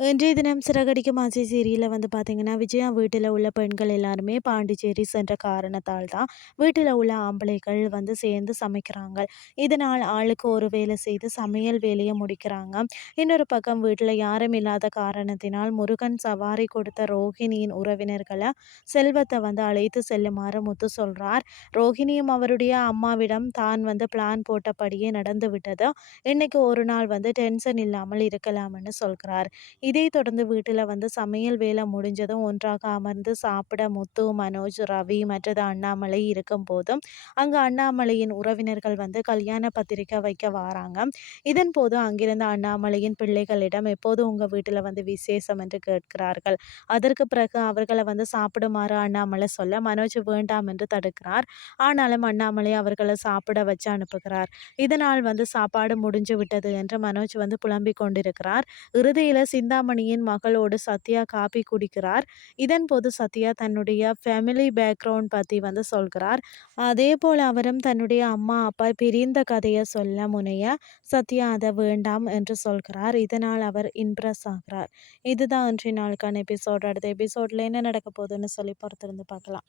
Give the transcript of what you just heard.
இன்றைய தினம் சிறகடிக்கும் ஆசை சீரியலில் வந்து பார்த்தீங்கன்னா விஜயா வீட்டில் உள்ள பெண்கள் எல்லாருமே பாண்டிச்சேரி சென்ற காரணத்தால் தான் வீட்டில் உள்ள ஆம்பளைகள் வந்து சேர்ந்து சமைக்கிறாங்க. இதனால் ஆளுக்கு ஒரு வேலை செய்து சமையல் வேலையை முடிக்கிறாங்க. இன்னொரு பக்கம் வீட்டில் யாரும் இல்லாத காரணத்தினால் முருகன் சவாரி கொடுத்த ரோஹிணியின் உறவினர்களை செல்வத்தை வந்து அழைத்து செல்லுமாறு முத்து சொல்கிறார் ரோஹிணியும் அவருடைய அம்மாவிடம் தான் வந்து பிளான் போட்டபடியே நடந்து விட்டது இன்னைக்கு ஒரு நாள் வந்து டென்ஷன் இல்லாமல் இருக்கலாம்னு சொல்கிறார். இதை தொடர்ந்து வீட்டில் வந்து சமையல் வேலை முடிஞ்சதும் ஒன்றாக அமர்ந்து சாப்பிட முத்து மனோஜ் ரவி மற்றது அண்ணாமலை இருக்கும் போதும் அங்கு அண்ணாமலையின் உறவினர்கள் வந்து கல்யாண பத்திரிக்கை வைக்க வராங்க. இதன் போது அங்கிருந்த அண்ணாமலையின் பிள்ளைகளிடம் எப்போது உங்கள் வீட்டில் வந்து விசேஷம் என்று கேட்கிறார்கள். அதற்கு பிறகு அவர்களை வந்து சாப்பிடுமாறு அண்ணாமலை சொல்ல மனோஜ் வேண்டாம் என்று தடுக்கிறார். ஆனாலும் அண்ணாமலை அவர்களை சாப்பிட வச்சு அனுப்புகிறார். இதனால் வந்து சாப்பாடு முடிஞ்சு விட்டது என்று மனோஜ் வந்து புலம்பிக் கொண்டிருக்கிறார். இறுதியில் சிந்தா சிந்தாமணியின் மகளோடு சத்யா காபி குடிக்கிறார். இதன் போது சத்யா தன்னுடைய ஃபேமிலி பேக்ரவுண்ட் பற்றி வந்து சொல்கிறார். அதே போல் அவரும் தன்னுடைய அம்மா அப்பா பிரிந்த கதையை சொல்ல முனைய சத்யா அதை வேண்டாம் என்று சொல்கிறார். இதனால் அவர் இம்ப்ரெஸ் ஆகிறார். இதுதான் இன்றைய நாளுக்கான எபிசோட் அடுத்த எபிசோடில் என்ன நடக்க போகுதுன்னு சொல்லி பொறுத்திருந்து பார்க்கலாம்.